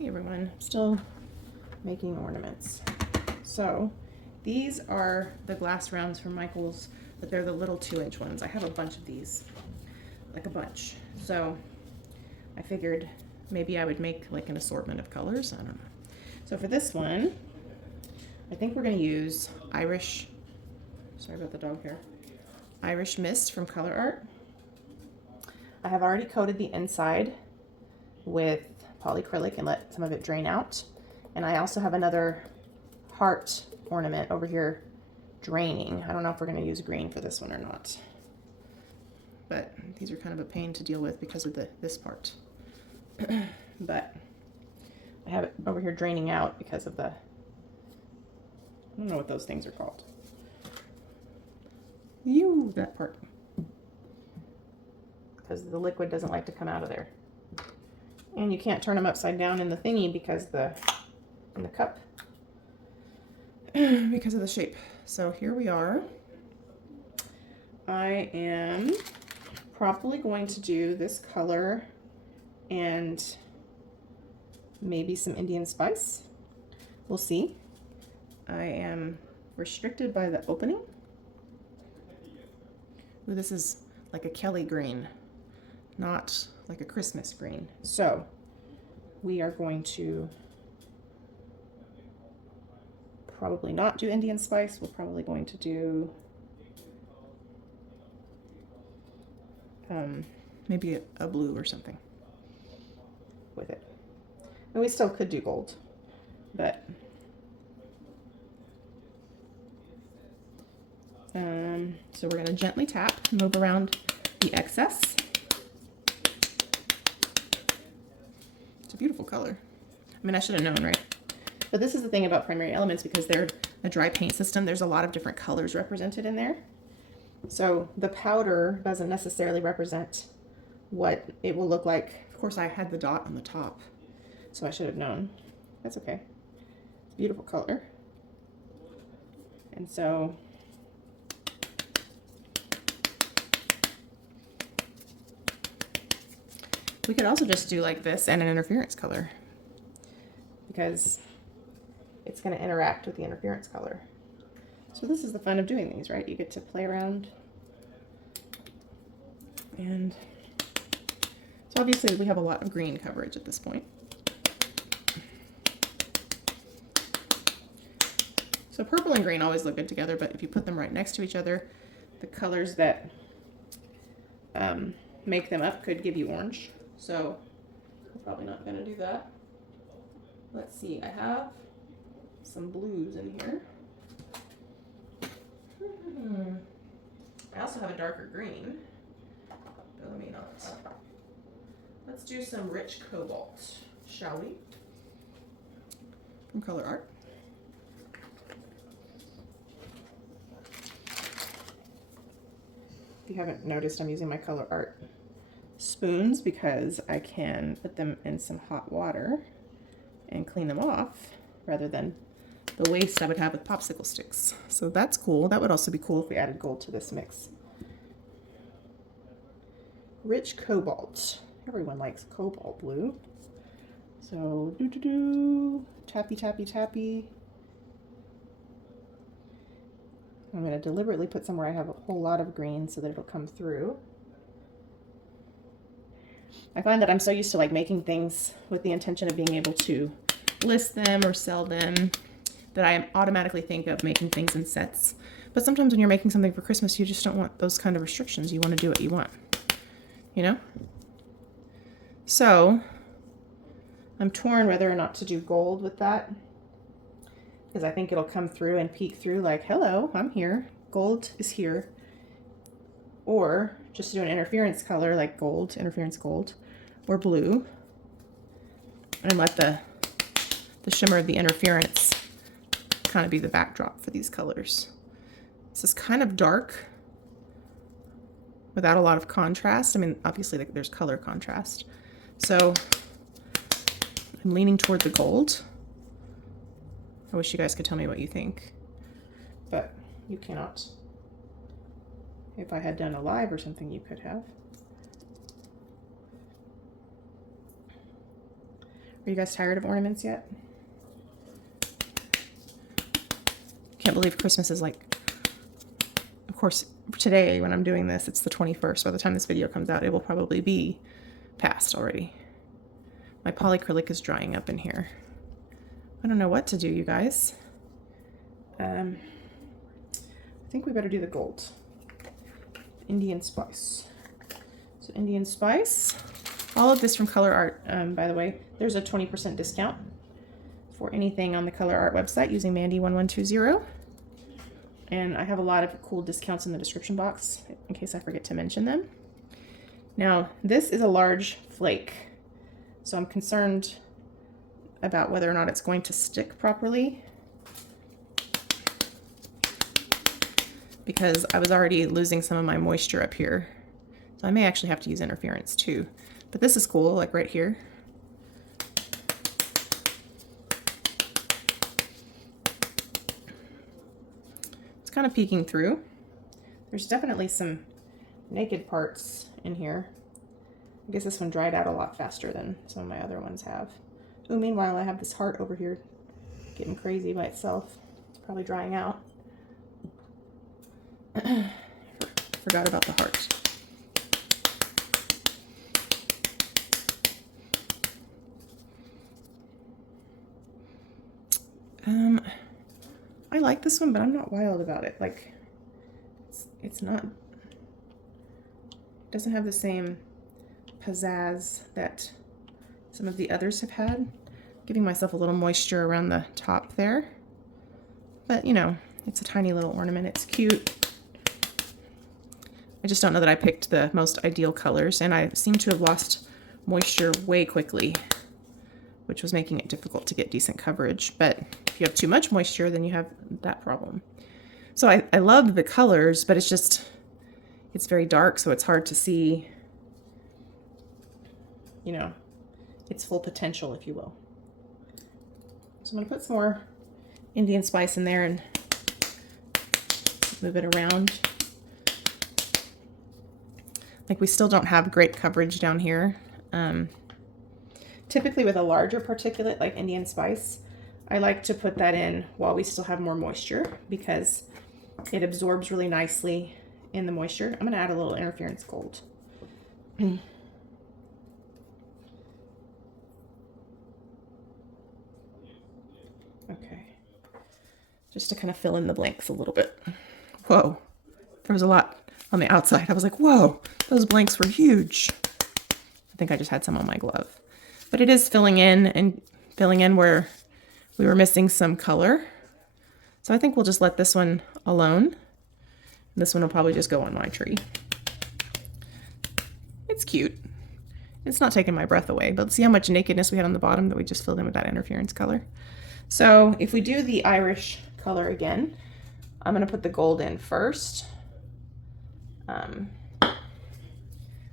Hey everyone, still making ornaments. So these are the glass rounds from Michael's, but they're the little 2-inch ones. I have a bunch of these, like a bunch. So I figured maybe I would make like an assortment of colors. I don't know. So for this one, I think we're gonna use Irish, sorry about the dog hair, Irish Mist from Colourarte. I have already coated the inside with polyacrylic and let some of it drain out. And I also have another heart ornament over here draining. I don't know if we're going to use green for this one or not. But these are kind of a pain to deal with because of this part. But I have it over here draining out because of the, I don't know what those things are called. That part. Because the liquid doesn't like to come out of there. And you can't turn them upside down in the thingy because in the cup, because of the shape. So here we are. I am probably going to do this color and maybe some Indian spice. We'll see. I am restricted by the opening. Ooh, this is like a Kelly green, not like a Christmas green. So we are going to probably not do Indian spice. We're probably going to do maybe a blue or something with it. And we still could do gold, but so we're going to gently tap, move around the excess. It's a beautiful color. I mean, I should have known, right? But this is the thing about primary elements, because they're a dry paint system, there's a lot of different colors represented in there. So the powder doesn't necessarily represent what it will look like. Of course, I had the dot on the top, so I should have known. That's okay. It's a beautiful color. And so we could also just do like this and an interference color, because it's going to interact with the interference color. So this is the fun of doing these, right? You get to play around. And so obviously we have a lot of green coverage at this point. So purple and green always look good together, but if you put them right next to each other, the colors that make them up could give you orange. So I'm probably not going to do that. Let's see, I have some blues in here. I also have a darker green, but let me not. Let's do some rich cobalt, shall we? From Colourarte. If you haven't noticed, I'm using my Colourarte spoons because I can put them in some hot water and clean them off rather than the waste I would have with popsicle sticks. So that's cool. That would also be cool if we added gold to this mix. Rich cobalt. Everyone likes cobalt blue. So tappy, tappy, tappy. I'm going to deliberately put somewhere I have a whole lot of green so that it'll come through. I find that I'm so used to like making things with the intention of being able to list them or sell them that I automatically think of making things in sets. But sometimes when you're making something for Christmas, you just don't want those kind of restrictions. You want to do what you want, you know? So I'm torn whether or not to do gold with that, because I think it'll come through and peek through like, hello, I'm here. Gold is here. Or just do an interference color like gold, interference gold, or blue, and let the shimmer of the interference kind of be the backdrop for these colors. This is kind of dark without a lot of contrast. I mean, obviously there's color contrast. So I'm leaning toward the gold. I wish you guys could tell me what you think, but you cannot. If I had done a live or something, you could have. Are you guys tired of ornaments yet? Can't believe Christmas is like, of course, today when I'm doing this, it's the 21st. By the time this video comes out, it will probably be past already. My polyacrylic is drying up in here. I don't know what to do, you guys. I think we better do the gold. Indian spice. So Indian spice. All of this from Colourarte, by the way. There's a 20% discount for anything on the Colourarte website using Mandy1120. And I have a lot of cool discounts in the description box in case I forget to mention them. Now, this is a large flake, so I'm concerned about whether or not it's going to stick properly, because I was already losing some of my moisture up here. So I may actually have to use interference too. But this is cool, like right here. It's kind of peeking through. There's definitely some naked parts in here. I guess this one dried out a lot faster than some of my other ones have. Oh, meanwhile, I have this heart over here getting crazy by itself. It's probably drying out. Forgot about the heart. I like this one, but I'm not wild about it. Like, it's not, it doesn't have the same pizzazz that some of the others have had. Giving myself a little moisture around the top there. But, you know, it's a tiny little ornament. It's cute. I just don't know that I picked the most ideal colors, and I seem to have lost moisture way quickly, which was making it difficult to get decent coverage. But if you have too much moisture, then you have that problem. So I love the colors, but it's very dark, so it's hard to see, you know, its full potential, if you will. So I'm going to put some more Indian spice in there and move it around. Like, we still don't have great coverage down here. Typically with a larger particulate like Indian spice, I like to put that in while we still have more moisture because it absorbs really nicely in the moisture. I'm going to add a little interference gold. Okay, just to kind of fill in the blanks a little bit. Whoa, there was a lot on the outside. I was like, whoa, those blanks were huge. I think I just had some on my glove. But it is filling in where we were missing some color. So I think we'll just let this one alone. And this one will probably just go on my tree. It's cute. It's not taking my breath away, but see how much nakedness we had on the bottom that we just filled in with that interference color. So if we do the Irish color again, I'm going to put the gold in first.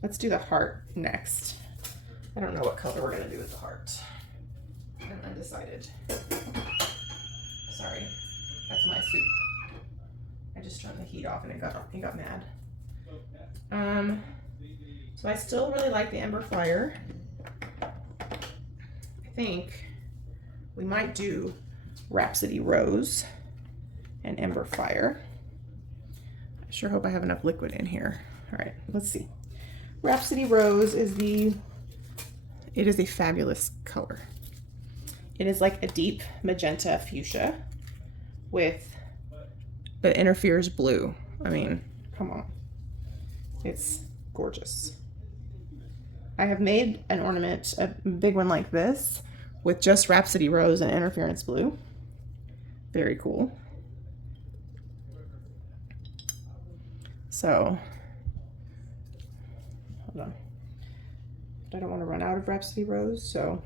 Let's do the heart next. I don't know what color we're going to do with the heart. I'm undecided. Sorry, that's my soup. I just turned the heat off and it got mad. So I still really like the Ember Fire. I think we might do Rhapsody Rose and Ember Fire. I sure hope I have enough liquid in here. All right, let's see. Rhapsody Rose is it is a fabulous color. It is like a deep magenta fuchsia that interferes blue. I mean, come on. It's gorgeous. I have made an ornament, a big one like this, with just Rhapsody Rose and interference blue. Very cool. So, hold on. I don't want to run out of Rhapsody Rose, so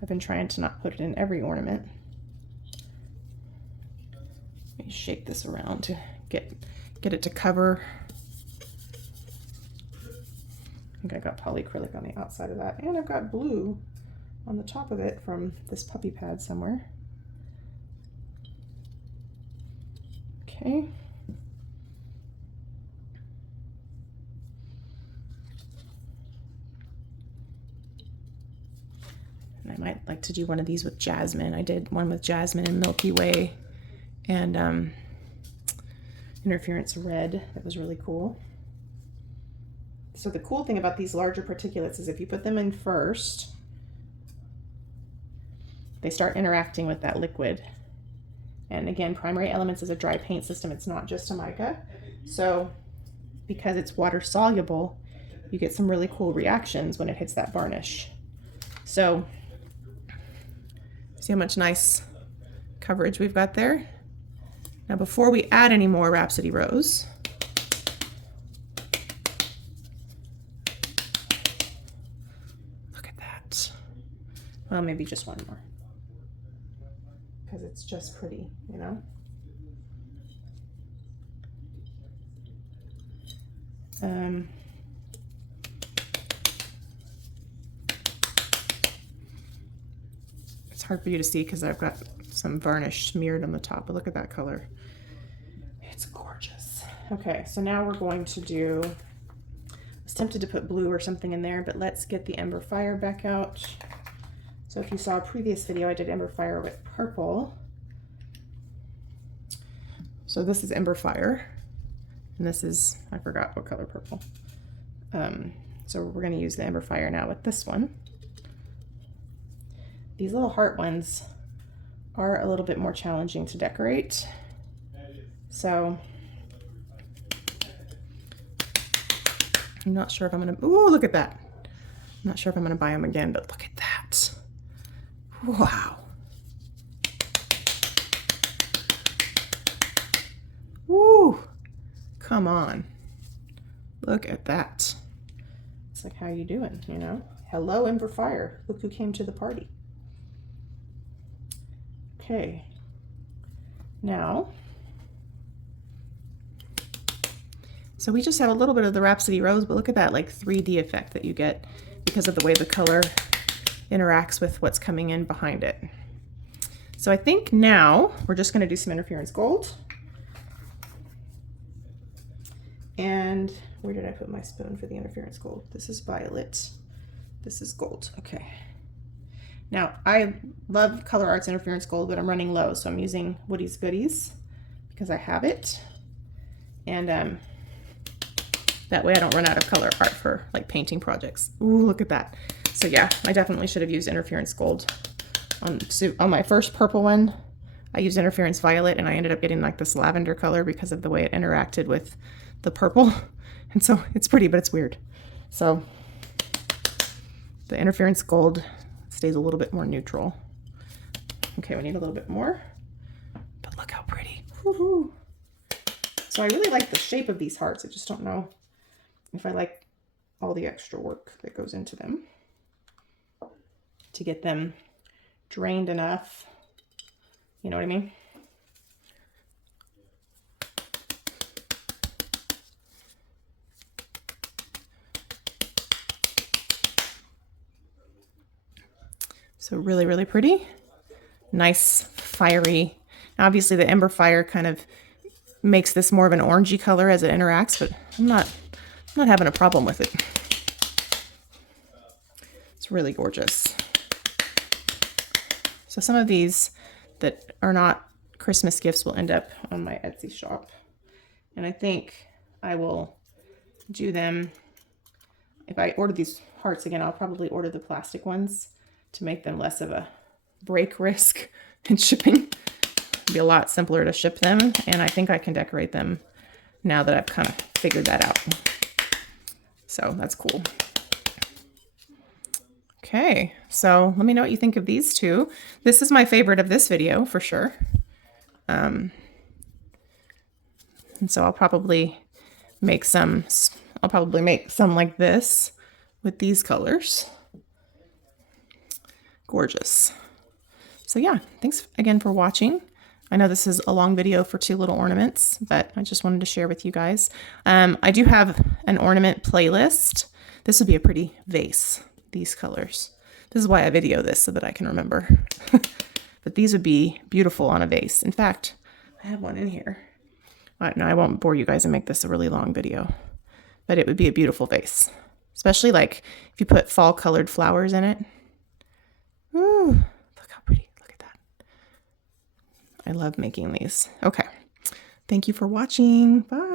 I've been trying to not put it in every ornament. Let me shake this around to get it to cover. I think I got polyacrylic on the outside of that, and I've got blue on the top of it from this puppy pad somewhere. Okay. And I might like to do one of these with jasmine. I did one with jasmine and Milky Way and interference red. That was really cool. So the cool thing about these larger particulates is if you put them in first, they start interacting with that liquid. And again, Primary Elements is a dry paint system. It's not just a mica. So because it's water soluble, you get some really cool reactions when it hits that varnish. So see how much nice coverage we've got there? Now before we add any more Rhapsody Rose, look at that. Well, maybe just one more, because it's just pretty, you know? It's hard for you to see because I've got some varnish smeared on the top, but look at that color. It's gorgeous. Okay, so now we're going to do, I was tempted to put blue or something in there, but let's get the Ember Fire back out. So if you saw a previous video, I did Ember Fire with purple. So this is Ember Fire, and this is, I forgot what color purple. So we're going to use the Ember Fire now with this one. These little heart ones are a little bit more challenging to decorate. So I'm not sure if I'm going to, ooh, look at that. I'm not sure if I'm going to buy them again, but look at that. Wow. Woo. Come on. Look at that. It's like, how you doing, you know? Hello, Ember Fire. Look who came to the party. Okay. Now, so we just have a little bit of the Rhapsody Rose, but look at that like 3D effect that you get because of the way the color interacts with what's coming in behind it. So I think now we're just going to do some interference gold. And where did I put my spoon for the interference gold? This is violet. This is gold. Okay. Now I love Colourarte's interference gold, but I'm running low, so I'm using Woody's Goodies because I have it. And that way I don't run out of Colourarte for like painting projects. Ooh, look at that. So yeah, I definitely should have used interference gold. On my first purple one, I used interference violet, and I ended up getting like this lavender color because of the way it interacted with the purple. And so it's pretty, but it's weird. So the interference gold stays a little bit more neutral. Okay, we need a little bit more, but look how pretty. Woohoo. So I really like the shape of these hearts. I just don't know if I like all the extra work that goes into them to get them drained enough. You know what I mean? So really, really pretty. Nice, fiery. Now obviously the Ember Fire kind of makes this more of an orangey color as it interacts, but I'm not having a problem with it. It's really gorgeous. So some of these that are not Christmas gifts will end up on my Etsy shop. And I think I will do them. If I order these hearts again, I'll probably order the plastic ones to make them less of a break risk in shipping. It'd be a lot simpler to ship them, and I think I can decorate them now that I've kind of figured that out. So that's cool. Okay, so let me know what you think of these two. This is my favorite of this video for sure. And so I'll probably make some like this with these colors. Gorgeous. So yeah, thanks again for watching. I know this is a long video for two little ornaments, but I just wanted to share with you guys. I do have an ornament playlist. This would be a pretty vase, these colors. This is why I video this, so that I can remember. But these would be beautiful on a vase. In fact, I have one in here. No, I won't bore you guys and make this a really long video, but it would be a beautiful vase, especially like if you put fall colored flowers in it. Ooh, look how pretty. Look at that. I love making these. Okay. Thank you for watching. Bye.